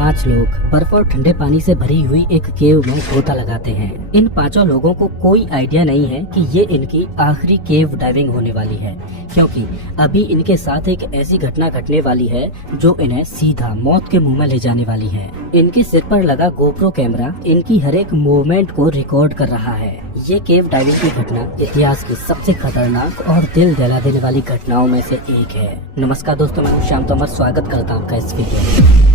5 लोग बर्फ और ठंडे पानी से भरी हुई एक केव में गोता लगाते हैं। इन 5 लोगों को कोई आइडिया नहीं है कि ये इनकी आखिरी केव डाइविंग होने वाली है, क्योंकि अभी इनके साथ एक ऐसी घटना घटने वाली है जो इन्हें सीधा मौत के मुंह में ले जाने वाली है। इनके सिर पर लगा गोप्रो कैमरा इनकी हर एक मूवमेंट को रिकॉर्ड कर रहा है। ये केव डाइविंग की घटना इतिहास की सबसे खतरनाक और दिल दहला देने वाली घटनाओं में से एक है। नमस्कार दोस्तों, मैं श्याम तोमर स्वागत करता हूँ आपका इस वीडियो में।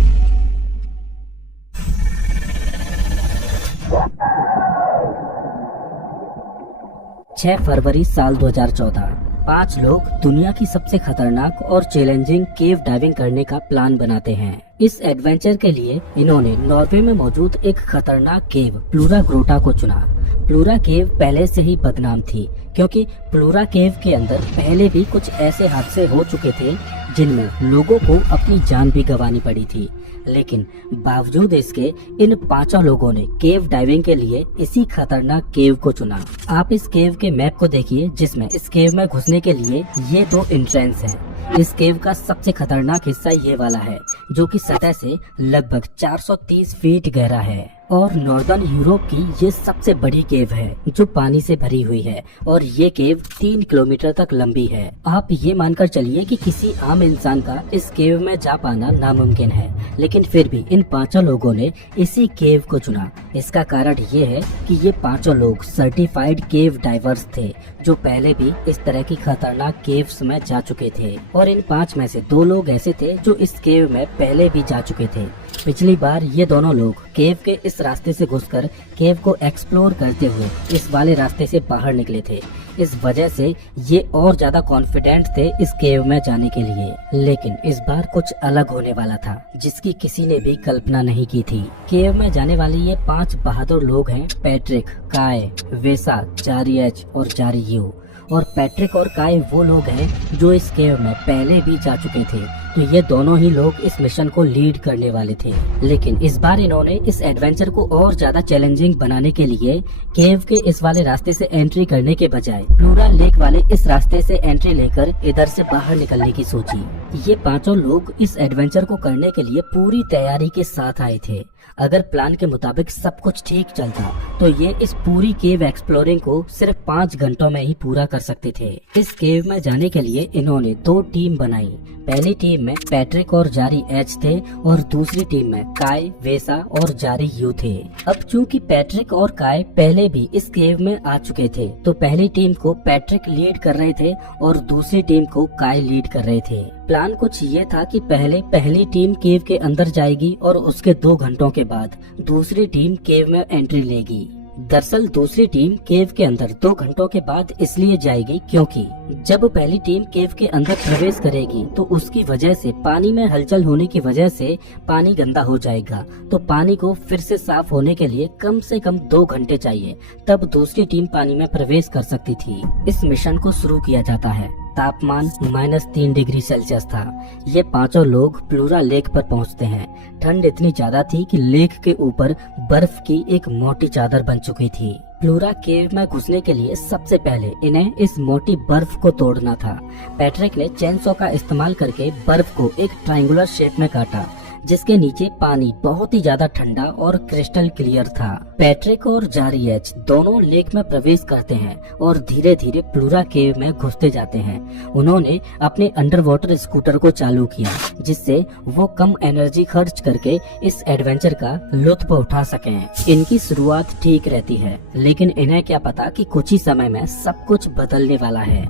6 फरवरी साल 2014 5 लोग दुनिया की सबसे खतरनाक और चैलेंजिंग केव डाइविंग करने का प्लान बनाते हैं। इस एडवेंचर के लिए इन्होंने नॉर्वे में मौजूद एक खतरनाक केव प्लूरा ग्रोटा को चुना। प्लूरा केव पहले से ही बदनाम थी, क्योंकि प्लूरा केव के अंदर पहले भी कुछ ऐसे हादसे हो चुके थे जिनमें लोगों को अपनी जान भी गंवानी पड़ी थी। लेकिन बावजूद इसके इन 5 लोगों ने केव डाइविंग के लिए इसी खतरनाक केव को चुना। आप इस केव के मैप को देखिए, जिसमें इस केव में घुसने के लिए ये 2 एंट्रेंस हैं। इस केव का सबसे खतरनाक हिस्सा ये वाला है, जो कि सतह से लगभग 430 फीट गहरा है और नॉर्दर्न यूरोप की ये सबसे बड़ी केव है जो पानी से भरी हुई है, और ये केव 3 किलोमीटर तक लंबी है। आप ये मानकर चलिए कि किसी आम इंसान का इस केव में जा पाना नामुमकिन है, लेकिन फिर भी इन 5 लोगों ने इसी केव को चुना। इसका कारण ये है कि ये 5 लोग सर्टिफाइड केव डाइवर्स थे, जो पहले भी इस तरह की खतरनाक केव्स में जा चुके थे, और इन 5 में से 2 लोग ऐसे थे जो इस केव में पहले भी जा चुके थे। पिछली बार ये दोनों लोग केव के इस रास्ते से घुसकर केव को एक्सप्लोर करते हुए इस वाले रास्ते से बाहर निकले थे। इस वजह से ये और ज्यादा कॉन्फिडेंट थे इस केव में जाने के लिए। लेकिन इस बार कुछ अलग होने वाला था, जिसकी किसी ने भी कल्पना नहीं की थी। केव में जाने वाले ये 5 बहादुर लोग हैं पैट्रिक, काय, वेसा, जारी एच और जारी यू। और पैट्रिक और काय वो लोग हैं जो इस केव में पहले भी जा चुके थे, तो ये दोनों ही लोग इस मिशन को लीड करने वाले थे। लेकिन इस बार इन्होंने इस एडवेंचर को और ज्यादा चैलेंजिंग बनाने के लिए केव के इस वाले रास्ते से एंट्री करने के बजाय प्लूरा लेक वाले इस रास्ते से एंट्री लेकर इधर से बाहर निकलने की सोची। ये 5 लोग इस एडवेंचर को करने के लिए पूरी तैयारी के साथ आए थे। अगर प्लान के मुताबिक सब कुछ ठीक चलता तो ये इस पूरी केव एक्सप्लोरिंग को सिर्फ 5 घंटों में ही पूरा कर सकते थे। इस केव में जाने के लिए इन्होंने 2 टीम बनाई। पहली टीम में पैट्रिक और जारी एच थे और दूसरी टीम में काय, वेसा और जारी यू थे। अब चूंकि पैट्रिक और काय पहले भी इस केव में आ चुके थे, तो पहली टीम को पैट्रिक लीड कर रहे थे और दूसरी टीम को काय लीड कर रहे थे। प्लान कुछ ये था कि पहली टीम केव के अंदर जाएगी और उसके 2 घंटों के बाद दूसरी टीम केव में एंट्री लेगी। दरअसल दूसरी टीम केव के अंदर 2 घंटों के बाद इसलिए जाएगी क्योंकि जब पहली टीम केव के अंदर प्रवेश करेगी तो उसकी वजह से पानी में हलचल होने की वजह से पानी गंदा हो जाएगा, तो पानी को फिर से साफ होने के लिए कम से कम 2 घंटे चाहिए, तब दूसरी टीम पानी में प्रवेश कर सकती थी। इस मिशन को शुरू किया जाता है। तापमान -3 डिग्री सेल्सियस था। ये 5 लोग प्लूरा लेक पर पहुंचते हैं। ठंड इतनी ज्यादा थी कि लेक के ऊपर बर्फ की एक मोटी चादर बन चुकी थी। प्लूरा केव में घुसने के लिए सबसे पहले इन्हें इस मोटी बर्फ को तोड़ना था। पैट्रिक ने चेनसॉ का इस्तेमाल करके बर्फ को एक ट्रायंगुलर शेप में काटा, जिसके नीचे पानी बहुत ही ज्यादा ठंडा और क्रिस्टल क्लियर था। पैट्रिक और जारी एच दोनों लेक में प्रवेश करते हैं और धीरे धीरे प्लूरा केव में घुसते जाते हैं। उन्होंने अपने अंडर वाटर स्कूटर को चालू किया, जिससे वो कम एनर्जी खर्च करके इस एडवेंचर का लुत्फ उठा सकें। इनकी शुरुआत ठीक रहती है, लेकिन इन्हें क्या पता कि कुछ ही समय में सब कुछ बदलने वाला है।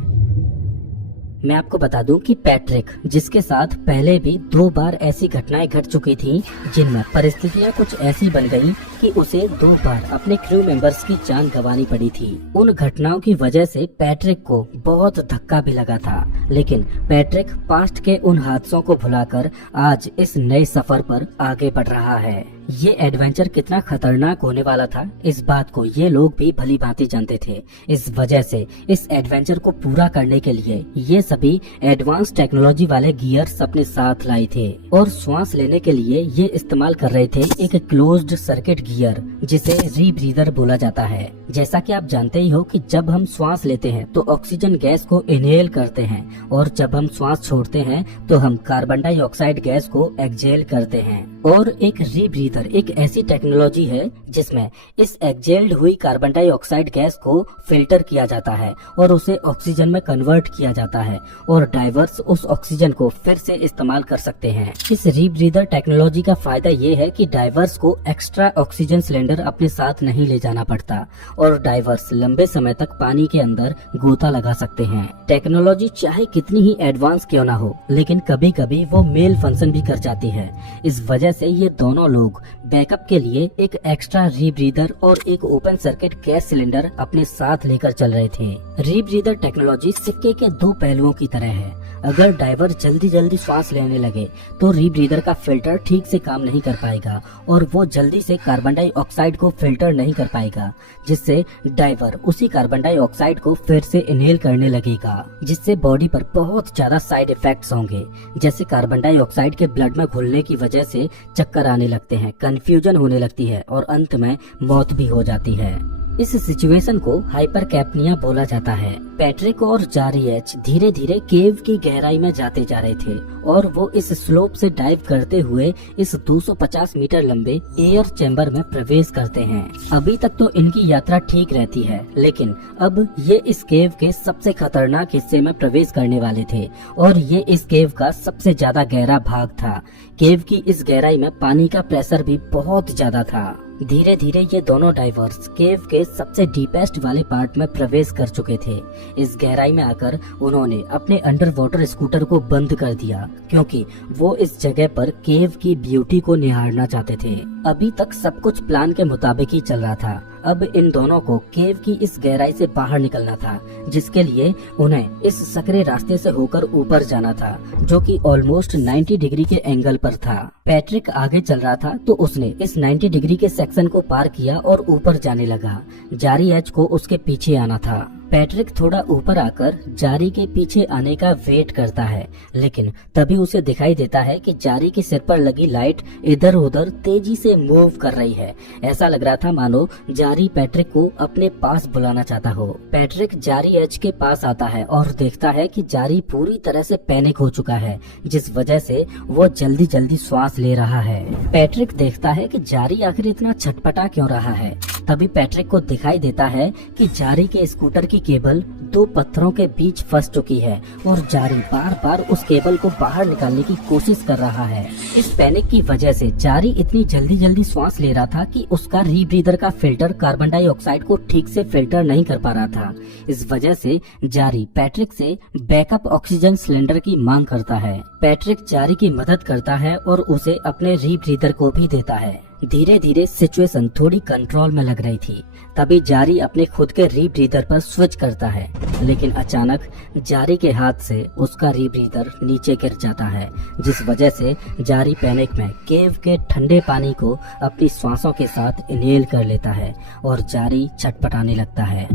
मैं आपको बता दूं कि पैट्रिक, जिसके साथ पहले भी 2 बार ऐसी घटनाएं घट चुकी थी जिनमें परिस्थितियां कुछ ऐसी बन गई कि उसे 2 बार अपने क्रू मेंबर्स की जान गंवानी पड़ी थी। उन घटनाओं की वजह से पैट्रिक को बहुत धक्का भी लगा था, लेकिन पैट्रिक पास्ट के उन हादसों को भुलाकर आज इस नए सफर पर आगे बढ़ रहा है। ये एडवेंचर कितना खतरनाक होने वाला था, इस बात को ये लोग भी भली भांति जानते थे। इस वजह से इस एडवेंचर को पूरा करने के लिए ये सभी एडवांस टेक्नोलॉजी वाले गियर्स अपने साथ लाए थे, और श्वास लेने के लिए ये इस्तेमाल कर रहे थे एक क्लोज्ड सर्किट गियर, जिसे रीब्रीदर बोला जाता है। जैसा कि आप जानते ही हो कि जब हम श्वास लेते हैं तो ऑक्सीजन गैस को इनहेल करते हैं और जब हम श्वास छोड़ते हैं तो हम कार्बन डाइऑक्साइड गैस को एक्सहेल करते हैं। और एक रीब्रीदर एक ऐसी टेक्नोलॉजी है जिसमें इस एक्सहेल्ड हुई कार्बन डाइऑक्साइड गैस को फिल्टर किया जाता है और उसे ऑक्सीजन में कन्वर्ट किया जाता है और डाइवर्स उस ऑक्सीजन को फिर से इस्तेमाल कर सकते हैं। इस रीब्रीदर टेक्नोलॉजी का फायदा ये है कि डाइवर्स को एक्स्ट्रा ऑक्सीजन सिलेंडर अपने साथ नहीं ले जाना पड़ता और डाइवर्स लंबे समय तक पानी के अंदर गोता लगा सकते हैं। टेक्नोलॉजी चाहे कितनी ही एडवांस क्यों ना हो, लेकिन कभी कभी वो मेल फंक्शन भी कर जाती है। इस वजह से ये दोनों लोग बैकअप के लिए एक एक्स्ट्रा रीब्रीदर और एक ओपन सर्किट गैस सिलेंडर अपने साथ लेकर चल रहे थे। रीब्रीदर टेक्नोलॉजी सिक्के के दो पहलुओं की तरह है। अगर डाइवर जल्दी जल्दी श्वास लेने लगे तो रीब्रीदर का फिल्टर ठीक से काम नहीं कर पाएगा और वो जल्दी से कार्बन डाइऑक्साइड को फिल्टर नहीं कर पाएगा, जिससे डाइवर उसी कार्बन डाइऑक्साइड को फिर से इनहेल करने लगेगा, जिससे बॉडी पर बहुत ज्यादा साइड इफेक्ट्स होंगे। जैसे कार्बन डाइऑक्साइड के ब्लड में घुलने की वजह से चक्कर आने लगते हैं, कंफ्यूजन होने लगती है और अंत में मौत भी हो जाती है। इस सिचुएशन को हाइपरकैप्निया बोला जाता है। पैट्रिक और जारी एच धीरे धीरे केव की गहराई में जाते जा रहे थे और वो इस स्लोप से डाइव करते हुए इस 250 मीटर लंबे एयर चैम्बर में प्रवेश करते हैं। अभी तक तो इनकी यात्रा ठीक रहती है, लेकिन अब ये इस केव के सबसे खतरनाक हिस्से में प्रवेश करने वाले थे और ये इस केव का सबसे ज्यादा गहरा भाग था। केव की इस गहराई में पानी का प्रेशर भी बहुत ज्यादा था। धीरे धीरे ये दोनों डाइवर्स केव के सबसे डीपेस्ट वाले पार्ट में प्रवेश कर चुके थे। इस गहराई में आकर उन्होंने अपने अंडर वाटर स्कूटर को बंद कर दिया क्योंकि वो इस जगह पर केव की ब्यूटी को निहारना चाहते थे। अभी तक सब कुछ प्लान के मुताबिक ही चल रहा था। अब इन दोनों को केव की इस गहराई से बाहर निकलना था, जिसके लिए उन्हें इस सकरे रास्ते से होकर ऊपर जाना था, जो कि ऑलमोस्ट 90 डिग्री के एंगल पर था। पैट्रिक आगे चल रहा था तो उसने इस 90 डिग्री के सेक्शन को पार किया और ऊपर जाने लगा। जारी एच को उसके पीछे आना था। पैट्रिक थोड़ा ऊपर आकर जारी के पीछे आने का वेट करता है, लेकिन तभी उसे दिखाई देता है कि जारी के सिर पर लगी लाइट इधर उधर तेजी से मूव कर रही है। ऐसा लग रहा था मानो जारी पैट्रिक को अपने पास बुलाना चाहता हो। पैट्रिक जारी एच के पास आता है और देखता है कि जारी पूरी तरह से पैनिक हो चुका है, जिस वजह से वो जल्दी जल्दी श्वास ले रहा है। पैट्रिक देखता है कि जारी आखिर इतना छटपटा क्यों रहा है। तभी पैट्रिक को दिखाई देता है कि जारी के स्कूटर की केबल दो पत्थरों के बीच फंस चुकी है और जारी बार बार उस केबल को बाहर निकालने की कोशिश कर रहा है। इस पैनिक की वजह से जारी इतनी जल्दी जल्दी श्वास ले रहा था कि उसका रीब्रीदर का फिल्टर कार्बन डाइऑक्साइड को ठीक से फिल्टर नहीं कर पा रहा था। इस वजह से जारी पैट्रिक से बैकअप ऑक्सीजन सिलेंडर की मांग करता है। पैट्रिक जारी की मदद करता है और उसे अपने रीब्रीदर को भी देता है। धीरे धीरे सिचुएशन थोड़ी कंट्रोल में लग रही थी। तभी जारी अपने खुद के रीब्रीदर पर स्विच करता है, लेकिन अचानक जारी के हाथ से उसका रीब्रीदर नीचे गिर जाता है, जिस वजह से जारी पैनिक में केव के ठंडे पानी को अपनी सांसों के साथ इनहेल कर लेता है और जारी छटपटाने लगता है।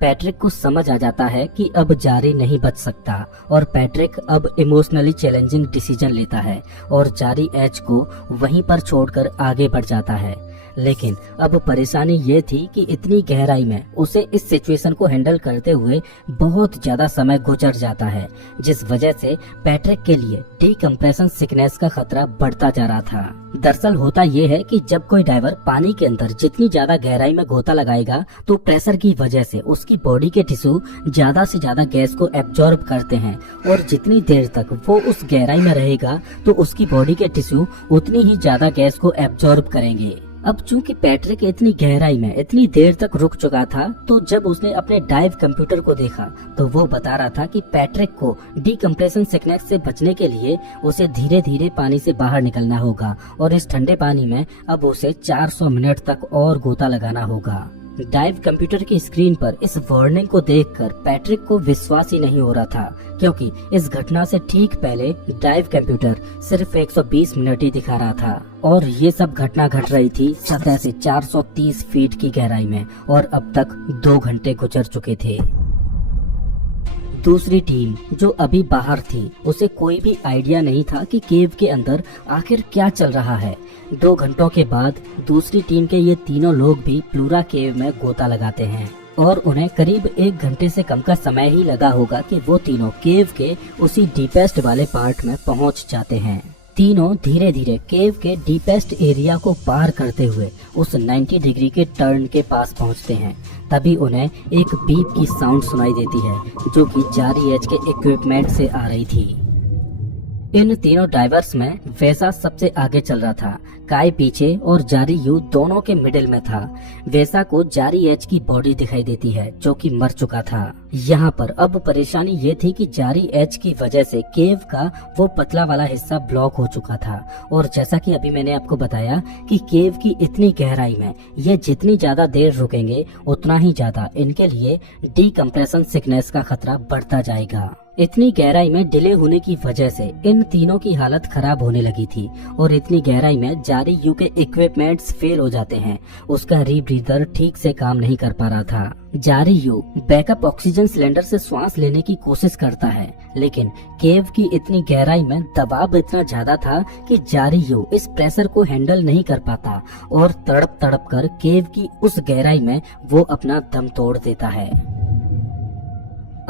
पैट्रिक को समझ आ जाता है कि अब जारी नहीं बच सकता और पैट्रिक अब इमोशनली चैलेंजिंग डिसीजन लेता है और जारी एच को वहीं पर छोड़कर आगे बढ़ जाता है। लेकिन अब परेशानी ये थी कि इतनी गहराई में उसे इस सिचुएशन को हैंडल करते हुए बहुत ज्यादा समय गुजर जाता है, जिस वजह से पैट्रिक के लिए डीकम्प्रेशन सिकनेस का खतरा बढ़ता जा रहा था। दरअसल होता ये है कि जब कोई डाइवर पानी के अंदर जितनी ज्यादा गहराई में गोता लगाएगा तो प्रेशर की वजह से उसकी बॉडी के टिश्यू ज्यादा से ज्यादा गैस को एब्जॉर्ब करते हैं और जितनी देर तक वो उस गहराई में रहेगा तो उसकी बॉडी के टिश्यू उतनी ही ज्यादा गैस को एब्जॉर्ब करेंगे। अब चूंकि पैट्रिक इतनी गहराई में इतनी देर तक रुक चुका था, तो जब उसने अपने डाइव कंप्यूटर को देखा तो वो बता रहा था कि पैट्रिक को डीकम्प्रेशन सिकनेस से बचने के लिए उसे धीरे धीरे पानी से बाहर निकलना होगा और इस ठंडे पानी में अब उसे 400 मिनट तक और गोता लगाना होगा। डाइव कंप्यूटर की स्क्रीन पर इस वार्निंग को देखकर पैट्रिक को विश्वास ही नहीं हो रहा था, क्योंकि इस घटना से ठीक पहले डाइव कंप्यूटर सिर्फ 120 मिनट ही दिखा रहा था और ये सब घटना घट रही थी सतह से 430 फीट की गहराई में और अब तक 2 घंटे गुजर चुके थे। दूसरी टीम जो अभी बाहर थी उसे कोई भी आइडिया नहीं था कि केव के अंदर आखिर क्या चल रहा है। 2 घंटों के बाद दूसरी टीम के ये तीनों लोग भी प्लूरा केव में गोता लगाते हैं और उन्हें करीब 1 घंटे से कम का समय ही लगा होगा कि वो तीनों केव के उसी डीपेस्ट वाले पार्ट में पहुंच जाते हैं। तीनों धीरे धीरे केव के डीपेस्ट एरिया को पार करते हुए उस 90 डिग्री के टर्न के पास पहुंचते हैं। तभी उन्हें एक बीप की साउंड सुनाई देती है जो कि जारी एज के इक्विपमेंट से आ रही थी। इन तीनों डाइवर्स में वैसा सबसे आगे चल रहा था, काय पीछे और जारी यू दोनों के मिडिल में था। वैसा को जारी एच की बॉडी दिखाई देती है जो कि मर चुका था। यहाँ पर अब परेशानी ये थी कि जारी एच की वजह से केव का वो पतला वाला हिस्सा ब्लॉक हो चुका था और जैसा कि अभी मैंने आपको बताया कि केव की इतनी गहराई में ये जितनी ज्यादा देर रुकेंगे उतना ही ज्यादा इनके लिए डीकम्प्रेशन सिकनेस का खतरा बढ़ता जाएगा। इतनी गहराई में डिले होने की वजह से इन तीनों की हालत खराब होने लगी थी और इतनी गहराई में जारी यू के इक्विपमेंट्स फेल हो जाते हैं। उसका रीब्रीदर ठीक से काम नहीं कर पा रहा था। जारी यू बैकअप ऑक्सीजन सिलेंडर से श्वास लेने की कोशिश करता है लेकिन केव की इतनी गहराई में दबाव इतना ज्यादा था कि जारी यू इस प्रेशर को हैंडल नहीं कर पाता और तड़प तड़प कर केव की उस गहराई में वो अपना दम तोड़ देता है।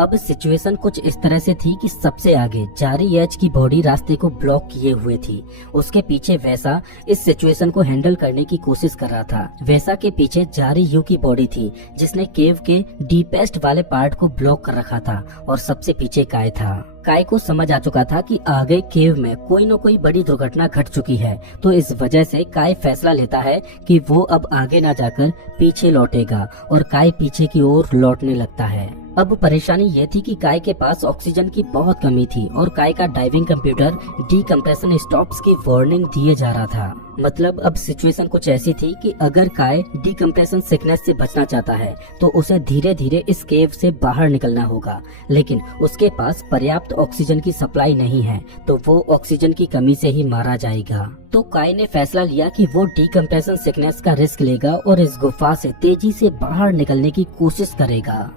अब सिचुएशन कुछ इस तरह से थी कि सबसे आगे जारी एच की बॉडी रास्ते को ब्लॉक किए हुए थी। उसके पीछे वैसा इस सिचुएशन को हैंडल करने की कोशिश कर रहा था। वैसा के पीछे जारी यू की बॉडी थी जिसने केव के डीपेस्ट वाले पार्ट को ब्लॉक कर रखा था और सबसे पीछे काय था। काय को समझ आ चुका था कि आगे केव में कोई न कोई बड़ी दुर्घटना घट चुकी है, तो इस वजह से काय फैसला लेता है कि वो अब आगे ना जाकर पीछे लौटेगा और काय पीछे की ओर लौटने लगता है। अब परेशानी ये थी कि काय के पास ऑक्सीजन की बहुत कमी थी और काय का डाइविंग कंप्यूटर डीकम्प्रेशन स्टॉप्स की वार्निंग दिए जा रहा था। मतलब अब सिचुएशन कुछ ऐसी थी कि अगर काय डीकम्प्रेशन सिकनेस से बचना चाहता है तो उसे धीरे धीरे इस केव से बाहर निकलना होगा, लेकिन उसके पास पर्याप्त ऑक्सीजन की सप्लाई नहीं है तो वो ऑक्सीजन की कमी से ही मारा जाएगा। तो काय ने फैसला लिया कि वो डीकम्प्रेशन सिकनेस का रिस्क लेगा और इस गुफा से तेजी से बाहर निकलने की कोशिश करेगा।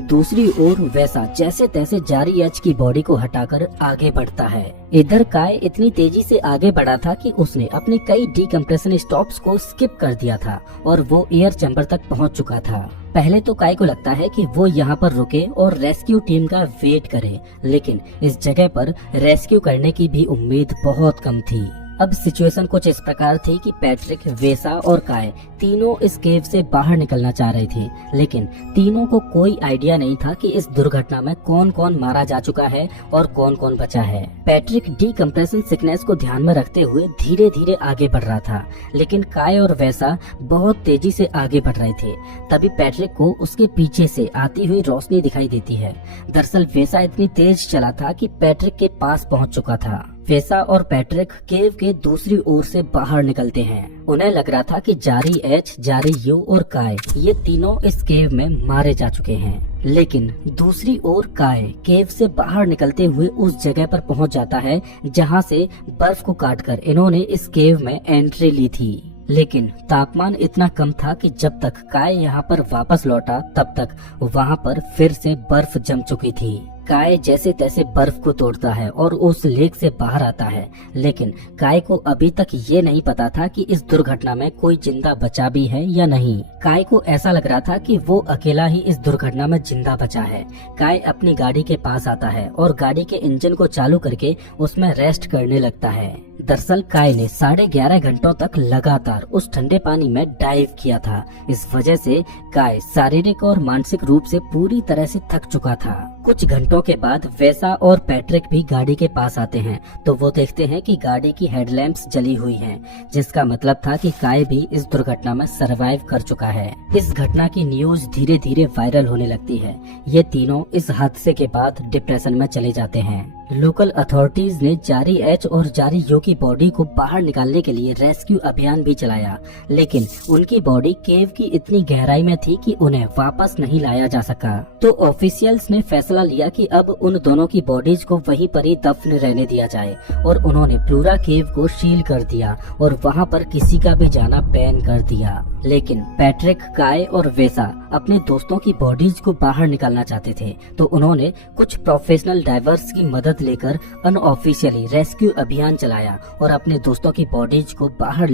दूसरी ओर वैसा जैसे तैसे जारी एच की बॉडी को हटाकर आगे बढ़ता है। इधर काय इतनी तेजी से आगे बढ़ा था कि उसने अपने कई डीकम्प्रेशन स्टॉप्स को स्किप कर दिया था और वो एयर चैम्बर तक पहुंच चुका था। पहले तो काय को लगता है कि वो यहाँ पर रुके और रेस्क्यू टीम का वेट करे, लेकिन इस जगह पर रेस्क्यू करने की भी उम्मीद बहुत कम थी। अब सिचुएशन कुछ इस प्रकार थी कि पैट्रिक, वेसा और काय तीनों इस केव से बाहर निकलना चाह रहे थे, लेकिन तीनों को कोई आइडिया नहीं था कि इस दुर्घटना में कौन कौन मारा जा चुका है और कौन कौन बचा है। पैट्रिक डीकम्प्रेशन सिकनेस को ध्यान में रखते हुए धीरे धीरे आगे बढ़ रहा था, लेकिन काय और वेसा बहुत तेजी से आगे बढ़ रहे थे। तभी पैट्रिक को उसके पीछे से आती हुई रोशनी दिखाई देती है। दरअसल वेसा इतनी तेज चला था कि पैट्रिक के पास पहुंच चुका था। वेसा और पैट्रिक केव के दूसरी ओर से बाहर निकलते हैं। उन्हें लग रहा था कि जारी एच, जारी यू और काय ये तीनों इस केव में मारे जा चुके हैं, लेकिन दूसरी ओर काय केव से बाहर निकलते हुए उस जगह पर पहुंच जाता है जहां से बर्फ को काटकर इन्होंने इस केव में एंट्री ली थी। लेकिन तापमान इतना कम था कि जब तक काय यहाँ पर वापस लौटा तब तक वहाँ पर फिर से बर्फ जम चुकी थी। काय जैसे तैसे बर्फ को तोड़ता है और उस लेक से बाहर आता है, लेकिन काय को अभी तक ये नहीं पता था कि इस दुर्घटना में कोई जिंदा बचा भी है या नहीं। काय को ऐसा लग रहा था कि वो अकेला ही इस दुर्घटना में जिंदा बचा है। काय अपनी गाड़ी के पास आता है और गाड़ी के इंजन को चालू करके उसमें रेस्ट करने लगता है। दरअसल काय ने 11.5 घंटों तक लगातार उस ठंडे पानी में डाइव किया था। इस वजह से काय शारीरिक और मानसिक रूप से पूरी तरह से थक चुका था। कुछ घंटों के बाद वेसा और पैट्रिक भी गाड़ी के पास आते हैं तो वो देखते हैं कि गाड़ी की हेडलैम्प्स जली हुई हैं, जिसका मतलब था कि काय भी इस दुर्घटना में सरवाइव कर चुका है। इस घटना की न्यूज धीरे धीरे वायरल होने लगती है। ये तीनों इस हादसे के बाद डिप्रेशन में चले जाते हैं। लोकल अथॉरिटीज ने जारी एच और जारी यू की बॉडी को बाहर निकालने के लिए रेस्क्यू अभियान भी चलाया, लेकिन उनकी बॉडी केव की इतनी गहराई में थी कि उन्हें वापस नहीं लाया जा सका। तो ऑफिशियल्स ने फैसला फैसला लिया कि अब उन दोनों की बॉडीज को वहीं पर ही दफन रहने दिया जाए और उन्होंने प्लूरा केव को सील कर दिया और वहां पर किसी का भी जाना बैन कर दिया। लेकिन पैट्रिक, गाय और वेसा अपने दोस्तों की बॉडीज को बाहर निकालना चाहते थे, तो उन्होंने कुछ प्रोफेशनल डाइवर्स की मदद लेकर अनऑफिशियली रेस्क्यू अभियान चलाया और अपने दोस्तों की बॉडीज को बाहर